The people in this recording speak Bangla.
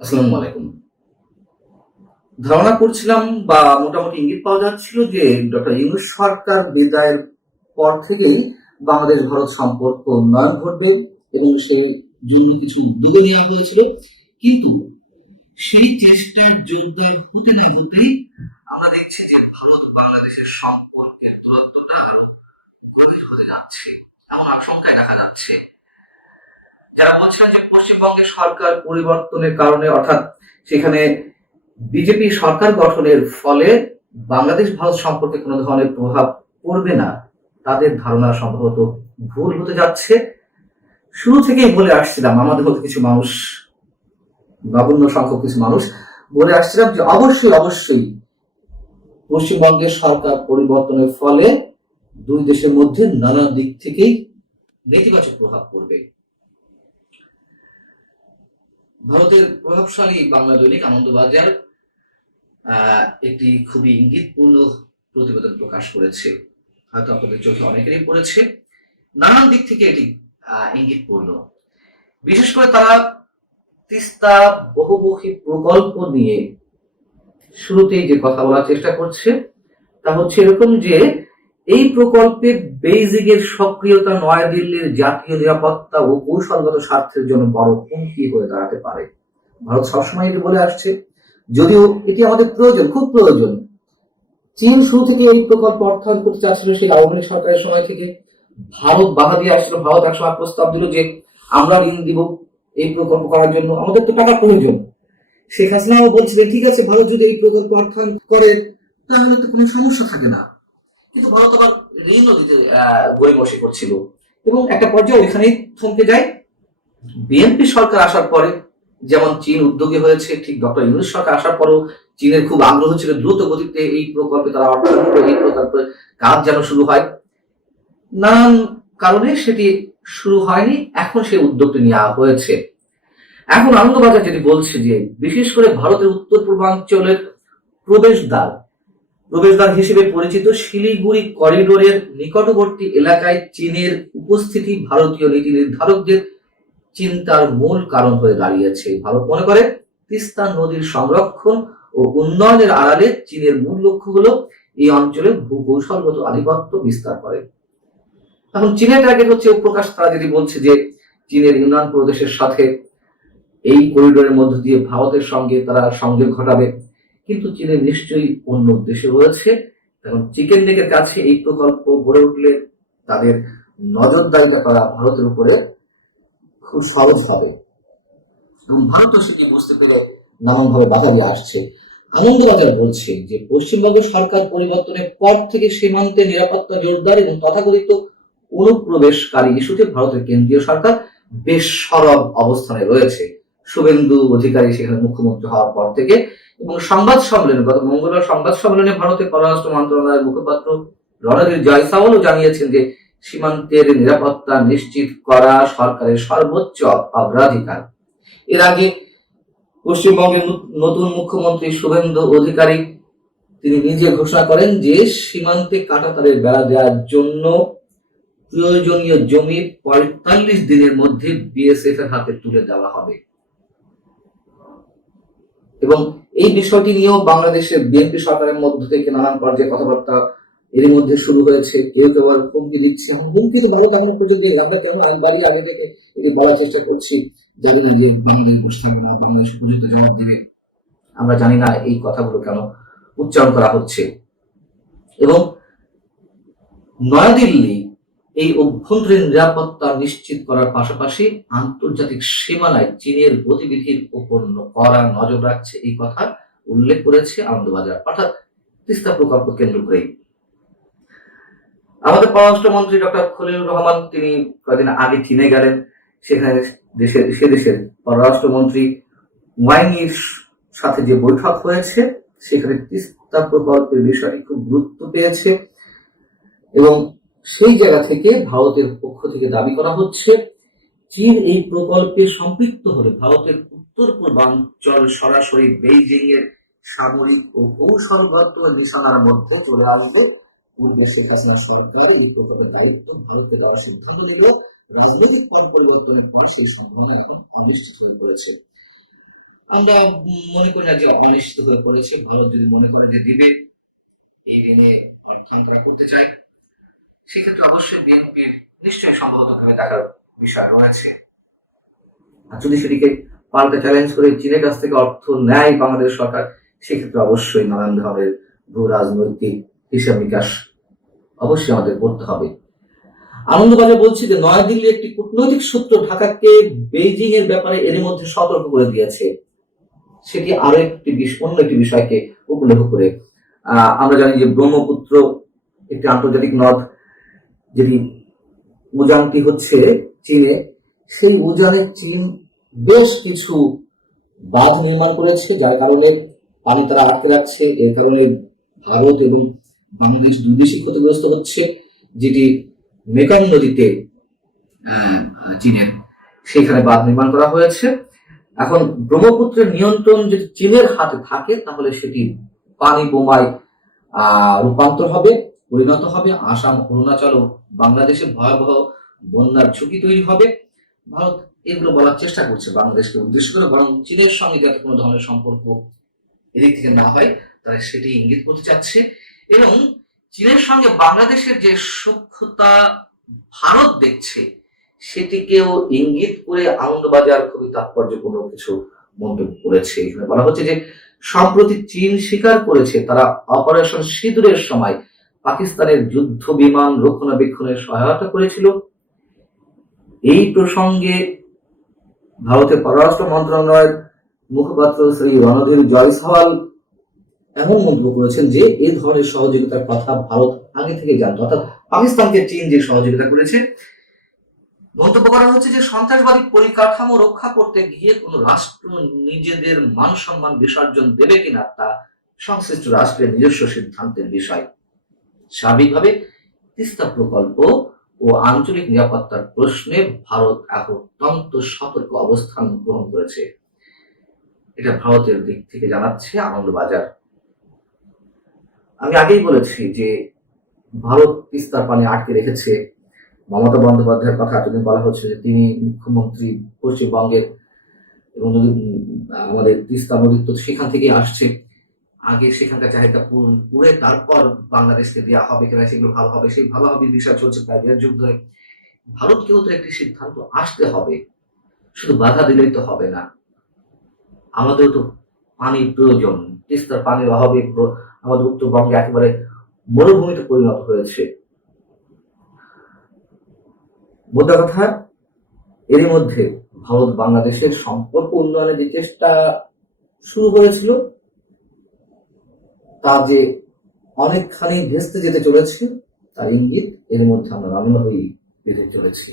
আসসালামু আলাইকুম। ধারণা করছিলাম বা মোটামুটি ইঙ্গিত পাওয়া যাচ্ছিল যে ডক্টর ইউনূস সরকার বিদায়ের পর থেকেই বাংলাদেশ ভারত সম্পর্ক উন্নয়ন ঘটবে এবং সেই জন্য কিছু উদ্যোগ নেওয়া হয়েছিল। কিন্তু সেই চেষ্টার জোরদার হতে না হতেই আমরা দেখছি যে ভারত বাংলাদেশের সম্পর্কের দূরত্বটা আরো গভীর হতে যাচ্ছে, এমন আশঙ্কায় দেখা যাচ্ছে। যারা বলছেন যে পশ্চিমবঙ্গের সরকার পরিবর্তনের কারণে, অর্থাৎ সেখানে বিজেপি সরকার গঠনের ফলে বাংলাদেশ ভারত সম্পর্কে কোনো ধরনের প্রভাব পড়বে না, তাদের ধারণা সম্ভবত ভুল হতে যাচ্ছে। শুরু থেকেই বলে আসছিলাম, আমাদের মধ্যে কিছু মানুষ, নগণ্য সংখ্যক কিছু মানুষ বলে আসছিলাম যে অবশ্যই অবশ্যই পশ্চিমবঙ্গের সরকার পরিবর্তনের ফলে দুই দেশের মধ্যে নানা দিক থেকেই নেতিবাচক প্রভাব পড়বে। ভারতের প্রভাবশালী বাংলা দৈনিক আনন্দবাজার একটি খুবই ইঙ্গিতপূর্ণ প্রতিবেদন প্রকাশ করেছে। হয়তো আপনাদের চোখে অনেকেরই পড়েছে। নানান দিক থেকে এটি ইঙ্গিতপূর্ণ। বিশেষ করে তারা তিস্তা বহুমুখী প্রকল্প নিয়ে শুরুতেই যে কথা বলার চেষ্টা করছে তা হচ্ছে এরকম যে এই প্রকল্পে বেইজিং এর সক্রিয়তা নয়াদিল্লির জাতীয় নিরাপত্তা ও কৌশলগত স্বার্থের জন্য বড় হুমকি হয়ে দাঁড়াতে পারে। ভারত সবসময় এটি বলে আসছে, যদিও এটি আমাদের প্রয়োজন, খুব প্রয়োজন। চীন শুরু থেকে এই প্রকল্প অর্থায়ন করতে চাচ্ছিল সেই আওয়ামী লীগ সরকারের সময় থেকে। ভারত বাধা দিয়ে আসছিল। ভারত একসময় প্রস্তাব দিল যে আমরা ঋণ দিব এই প্রকল্প করার জন্য, আমাদের তো টাকা প্রয়োজন। শেখ হাসিনাও বলছিলেন ঠিক আছে, ভারত যদি এই প্রকল্প অর্থায়ন করে তাহলে তো কোনো সমস্যা থাকে না। কিন্তু ভারত আবার ঋণও দিতে গড়িমসি করছিল এবং একটা পর্যায়ে ওইখানেই থমকে যায়। বিএনপি সরকার আসার পরে যেমন চীন উদ্যোগী হয়েছে, ঠিক ডক্টর ইউনূস সরকার আসার পরও চীনের খুব আগ্রহ ছিল দ্রুত গতিতে এই প্রকল্পে তারা অর্থায়ন করে এই প্রকল্পের কাজ যেন শুরু হয়। নানান কারণে সেটি শুরু হয়নি, এখন সেই উদ্যোগটি নেওয়া হয়েছে। এখন আনন্দবাজার যেটি বলছে যে বিশেষ করে ভারতের উত্তর পূর্বাঞ্চলের প্রবেশদ্বার প্রবেশদ্বার হিসেবে পরিচিত শিলিগুড়ি করিডোরের নিকটবর্তী এলাকায় চীনের উপস্থিতি ভারতীয় নীতি নির্ধারকদের চিন্তার মূল কারণ হয়ে দাঁড়িয়েছে। ভারত মনে করে তিস্তা নদীর সংরক্ষণ ও উন্নয়নের আড়ালে চীনের মূল লক্ষ্য হলো এই অঞ্চলে ভূকৌশলগত আধিপত্য বিস্তার করে। এখন চীনের টার্গেট হচ্ছে প্রকাশ, তারা যদি বলছে যে চীনের ইউনান প্রদেশের সাথে এই করিডোরের মধ্য দিয়ে ভারতের সঙ্গে তারা সংযোগ ঘটাবে, কিন্তু চীনের নিশ্চয়ই অন্য উদ্দেশ্য রয়েছে। কারণ চিকেন নেকের কাছে এই প্রকল্প গড়ে উঠলে তাদের নজরদারিটা করা ভারতের উপরে খুব সহজ হবে এবং ভারতও সেটি বুঝতে পেরে নানানভাবে বাধা দিয়ে আসছে। আনন্দবাজার বলছে যে পশ্চিমবঙ্গের সরকার পরিবর্তনের পর থেকে সীমান্তে নিরাপত্তা জোরদার এবং তথাকথিত অনুপ্রবেশকারী ইস্যুতে ভারতের কেন্দ্রীয় সরকার বেশ সরব অবস্থানে রয়েছে। শুভেন্দু অধিকারী সেখানে মুখ্যমন্ত্রী হওয়ার পর থেকে এবং সংবাদ সম্মেলনে, গত মঙ্গলবার সংবাদ সম্মেলনে ভারতের পররাষ্ট্র মন্ত্রণালয়ের মুখপাত্র রণধীর জয়সাওয়ালও জানিয়েছেন যে সীমান্তের নিরাপত্তা নিশ্চিত করা সরকারের সর্বোচ্চ অগ্রাধিকার। এর আগে পশ্চিমবঙ্গের নতুন মুখ্যমন্ত্রী শুভেন্দু অধিকারী তিনি নিজে ঘোষণা করেন যে সীমান্তে কাঁটাতারের বেড়া দেওয়ার জন্য প্রয়োজনীয় জমি ৪৫ দিনের মধ্যে বিএসএফ এর হাতে তুলে দেওয়া হবে। এবং এই বিষয়টি নিয়েও বাংলাদেশের বিএনপি সরকারের মধ্য থেকে নানান পর্যায়ে কথাবার্তা এর মধ্যে শুরু হয়েছে। কেউ কেউ হুমকি দিচ্ছে, এখন হুমকি তো ভারত এখনো পর্যন্ত আমরা কেন একবারই আগে থেকে এটি বলার চেষ্টা করছি, জানি না যে বাংলাদেশ বসে থাকবে না, বাংলাদেশ উপযুক্ত জবাব দেবে। আমরা জানি না এই কথাগুলো কেন উচ্চারণ করা হচ্ছে। এবং নয়াদিল্লি এই অভ্যন্তরীণ নিরাপত্তা নিশ্চিত করার পাশাপাশি আন্তর্জাতিক সীমানায় চীনের গতিবিধির উপর কড়া নজর রাখছে, এই কথা উল্লেখ করেছে আনন্দবাজার, অর্থাৎ তিস্তা প্রকল্প কেন্দ্র করেই। আমাদের পররাষ্ট্রমন্ত্রী ডক্টর খলিলুর রহমান তিনি কয়েকদিন আগে চীনে গেলেন। সেখানে দেশের পররাষ্ট্রমন্ত্রী ওয়াংয়ের সাথে যে বৈঠক হয়েছে সেখানে তিস্তা প্রকল্পের বিষয়টি খুব গুরুত্ব পেয়েছে এবং সেই জায়গা থেকে ভারতের পক্ষ থেকে দাবি করা হচ্ছে চীন এই প্রকল্পে সম্পৃক্ত হলে ভারতের উত্তর পূর্বাঞ্চল সরাসরি বেইজিং এর সামরিক ও কৌশলগত নিশানার মধ্যে চলে আসবে। পূর্বে শেখ হাসিনা সরকার এই প্রকল্পের দায়িত্ব ভারতকে দেওয়ার সিদ্ধান্ত নিলেও রাজনৈতিক পট পরিবর্তনের পর সেই সম্ভাবনা এখন অনিশ্চিত হয়ে পড়েছে। আমরা মনে করি না যে অনিশ্চিত হয়ে পড়েছে। ভারত যদি মনে করে যে দিবে, এই ঋণে অর্থায়ন তারা করতে চায়, সেক্ষেত্রে অবশ্যই বিএনপির নিশ্চয়ই সম্ভবত ভেবে দেখার বিষয় রয়েছে। আর যদি সেটিকে পাল্টা চ্যালেঞ্জ করে চীনের কাছ থেকে অর্থ নেয় বাংলাদেশ সরকার, সেক্ষেত্রে অবশ্যই নানান ধরনের ভূ রাজনৈতিক হিসাব নিকাশ অবশ্যই আমাদের করতে হবে। আনন্দবাজার বলছি যে নয়াদিল্লি একটি কূটনৈতিক সূত্র ঢাকাকে বেইজিং এর ব্যাপারে এর মধ্যে সতর্ক করে দিয়েছে। সেটি আরো একটি অন্য একটি বিষয়কে উপলক্ষ করে। আমরা জানি যে ব্রহ্মপুত্র একটি আন্তর্জাতিক নদ, যেটি উজানটি হচ্ছে চীনে, সেই উজানে চীন বেশ কিছু বাঁধ নির্মাণ করেছে, যার কারণে পানি তারা আটকে রাখছে। এর কারণে ভারত এবং বাংলাদেশ দুই দেশই ক্ষতিগ্রস্ত হচ্ছে। যেটি মেকং নদীতে চীনের, সেখানে বাঁধ নির্মাণ করা হয়েছে। এখন ব্রহ্মপুত্রের নিয়ন্ত্রণ যদি চীনের হাতে থাকে, তাহলে সেটি পানি বোমায় রূপান্তর হবে, পরিণত হবে। আসাম, অরুণাচল ও বাংলাদেশে ভয়াবহ বন্যার ঝুঁকি তৈরি হবে। ভারত এগুলো বলার চেষ্টা করছে বাংলাদেশকে উদ্দেশ্য করে, বরং চীনের সঙ্গে যাতে কোনো ধরনের সম্পর্ক এদিক থেকে না হয়, তারা সেটি ইঙ্গিত করতে চাচ্ছে। এবং চীনের সঙ্গে বাংলাদেশের যে সখ্যতা ভারত দেখছে, সেটিকেও ইঙ্গিত করে আনন্দবাজার খুবই তাৎপর্যপূর্ণ কিছু মন্তব্য করেছে। এখানে বলা হচ্ছে যে সম্প্রতি চীন স্বীকার করেছে তারা অপারেশন সিঁদুরের সময় পাকিস্তানের যুদ্ধ বিমান রক্ষণাবেক্ষণের সহায়তা করেছিল। এই প্রসঙ্গে ভারতের পররাষ্ট্র মন্ত্রণালয়ের মুখপাত্র শ্রী রণধীর জয়সওয়াল এমন মন্তব্য করেছেন যে এই ধরনের সহযোগিতার কথা ভারত আগে থেকে জানতো, অর্থাৎ পাকিস্তানকে চীন যে সহযোগিতা করেছে। মন্তব্য করা হচ্ছে যে সন্ত্রাসবাদী পরিকাঠামো রক্ষা করতে গিয়ে কোন রাষ্ট্র নিজেদের মান সম্মান বিসর্জন দেবে কিনা তা সংশ্লিষ্ট রাষ্ট্রের নিজস্ব সিদ্ধান্তের বিষয়। স্বাভাবিকভাবে তিস্তা প্রকল্প ও আঞ্চলিক নিরাপত্তার প্রশ্নে ভারত এখন অত্যন্ত সতর্ক অবস্থান গ্রহণ করেছে। এটা ভারতের দিক থেকে জানাচ্ছে আনন্দবাজার। আমি আগেই বলেছি যে ভারত তিস্তার পানি আটকে রেখেছে। মমতা বন্দ্যোপাধ্যায়ের কথা এতদিন বলা হচ্ছে যে তিনি মুখ্যমন্ত্রী পশ্চিমবঙ্গের, এবং আমাদের তিস্তা নদী তো সেখান থেকে আসছে। আগে সেখানকার চাহিদা পুরে তারপর বাংলাদেশকে দেওয়া হবে কিনা সেগুলো ভালো হবে, সেই ভাবাভাবির বিষয় চলছে প্রায় 1.5 যুগ ধরে। ভারতকেও তো একটি সিদ্ধান্ত আসতে হবে, শুধু বাধা দিলেই তো হবে না। আমাদের তো পানির প্রয়োজন। তিস্তার পানির অভাবে আমাদের উত্তরবঙ্গে একেবারে মরুভূমিতে পরিণত হয়েছে। মোদ্দা কথা, এরই মধ্যে ভারত বাংলাদেশের সম্পর্ক উন্নয়নের যে চেষ্টা শুরু হয়েছিল, তা যে অনেকখানি ভেস্তে যেতে চলেছে তার ইঙ্গিত এর মধ্যে আমরা নানাভাবেই পেতে চলেছি।